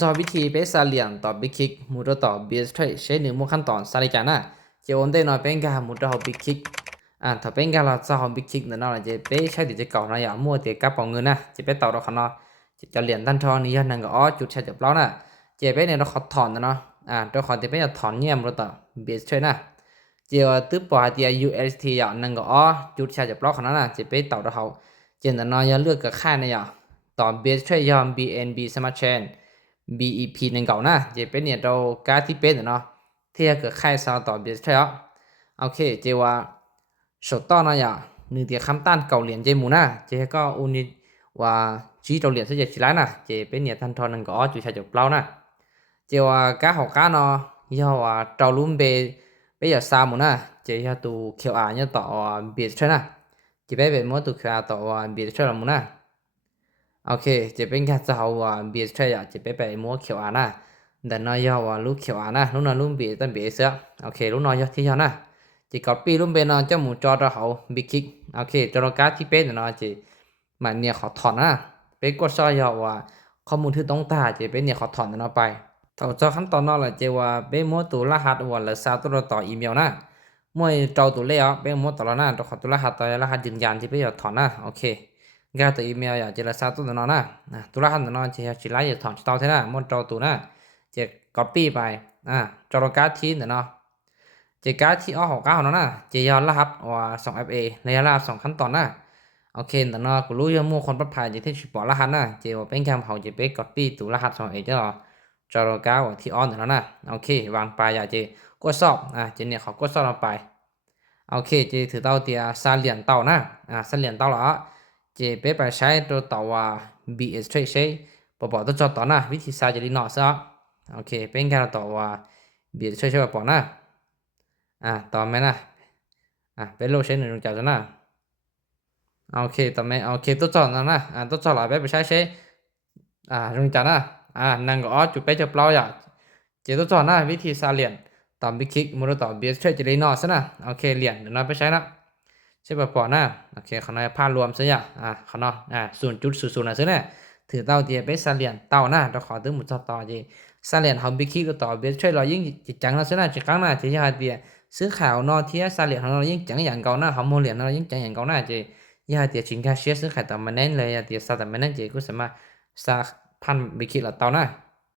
choวิธีเปซาเลียนต่อบิ๊กคิกมูดต่อเบียสเทรใช้หนึ่งมุขั้นตอนสาริจานะเจออนเดนอยเป็นการมูดต่อบิ๊กคิกถ้าเป็นการเราจะเอาบิ๊กคิกเนี่ยเราจะเปใช้เดี๋ยวจะเก่านะอย่ามัวเตียกับเป่าเงินนะจะไปต่อเราขนาดจะเหรียญตั้นทองนี้ยังก็อ๋อจุดใช้จับเรานะเจไปเนี่ยเราขอถอนนะเนาะเราขอจะไปถอนเงียบเราต่อเบียสเทรนะเจอตื้อปล่อยเตีย UST อย่างนั่นก็อ๋อจุดใช้จับเราขนาดนะจะไปต่อเราเขาเจนแต่นอยเลือกกับค่ายเนี่ยต่อเบียสเทรยอม BNB Smart Chain BEP หนึ่งเก่านะจะเป็นเนี่ยเราการที่เป็นเนาะที่จะเกิดค่ายซาวต่อเบียร์ใช่ไหมโอเคเจว่าสุดต่อนะอย่าหนึ่งเดียคำต้านเก่าเหรียญเจมูนะเจก็อุนิว่าชี้เราเหรียญเสียจีไรนะเจเป็นเนี่ยทันทอนหนึ่งก็จุดใช้จบเปล่านะเจว่าการหอกการเนาะย่อว่าเราลุ่มเบไปอย่าซามูนะเจย่าตูเขียวเนี่ยต่อเบียร์ใช่นะเจไปเป็นมอตูเขียวต่อเบียร์ใช่ละมูนะโอเคจะเป็นการจะเอาเบียร์ใช่อะจะไปมัวเขียวนะแต่น้อยว่าลูกเขียวนะลูกน้อยลูกเบียร์ตั้งเบียร์เสียโอเคลูกน้อยที่ยอนะจะก๊อปปี้ลูกเบียร์น้อยเจ้าหมูจอเราเขาบิ๊กคิกโอเคจอการที่เป็นเนาะจะมันเนี่ยขอถอนนะเป็นกดซอยว่าข้อมูลที่ต้องตาจะเป็นเนี่ยขอถอนเนาะไปต่อจากขั้นตอนนั้นแหละจะว่าเป็นมัวตัวรหัสว่าหรือซาตัวต่ออีเมลนะมวยเจ้าตัวเลี้ยเป็นมัวตัวละนะตัวขอตัวรหัสต่อรหัสยืนยันที่เป็นถอนนะโอเคกาตัวอีเมลอยากจะรักษาตัวนั้นนะตัวรหัสนั้นจะชิลายจะถอนชิตเอาเท่านั้นมันจอตัวนะจะ copy ไปจอการ์ดที่เนาะจะการ์ดที่อ้อของก้าวนั้นนะจะย้อนรหัสว่า2FA ในรหัส2ขั้นตอนนะโอเคแต่เนาะกูรู้ยังมั่วคนปลอดภัยจะที่ชิปบอกรหัสนะจะว่าเป็นการเผาจะไป copy ตัวรหัส2A จะหรอจอการ์ดที่ออนนั้นนะโอเควางไปอยากจะกดสอบจะเนี่ยเขากดสอบลงไปโอเคจะถือเต้าเตียซาเหรียญเต้านะซาเหรียญเต้าละจะไปใช้ตัวต่อว่า BS Trade ใช้บอกตัวจอต่อนะวิธีซาจะดีหน่อยซะโอเคเป็นการต่อว่า BS Trade ใช้บอกนะต่อไหมนะเป็นโลใช้หนึ่งจากนะโอเคต่อไหมโอเคตัวจอนะตัวจอหลายไปใช้ใช้ตรงจากนะนั่งก็อ๋อจุดไปจะเปล่าอย่าเจตัวจอนะวิธีซาเหรียญต่อบิ๊กคิกมูลต่อ BS Trade จะดีหน่อยซะนะโอเคเหรียญเดี๋ยวเราไปใช้นะใช่ป่ะปอนะโอเคขนาดภาพรวมซะอย่างขนาด0.00นะซะเนี่ยถือเต้าเดียไปซาเหรียญเต้านะเราขอถึงหมดต่อจีซาเหรียญเขาบิ๊กคิกต่อเบสช่วยเรายิ่งจิตจังนะซะนะจิตกังนะที่ยาเดียซื้อข่าวนอเทียซาเหรียญของเรายิ่งจังอย่างเก่านะเขาโมเหรียญเรายิ่งจังอย่างเก่านะจียาเดียชิงแค่เชียซื้อขายต่อมาแน่นเลยยาเดียซาแต่มาแน่นจีก็สามารถซาพันบิ๊กคิกเราเต้านะ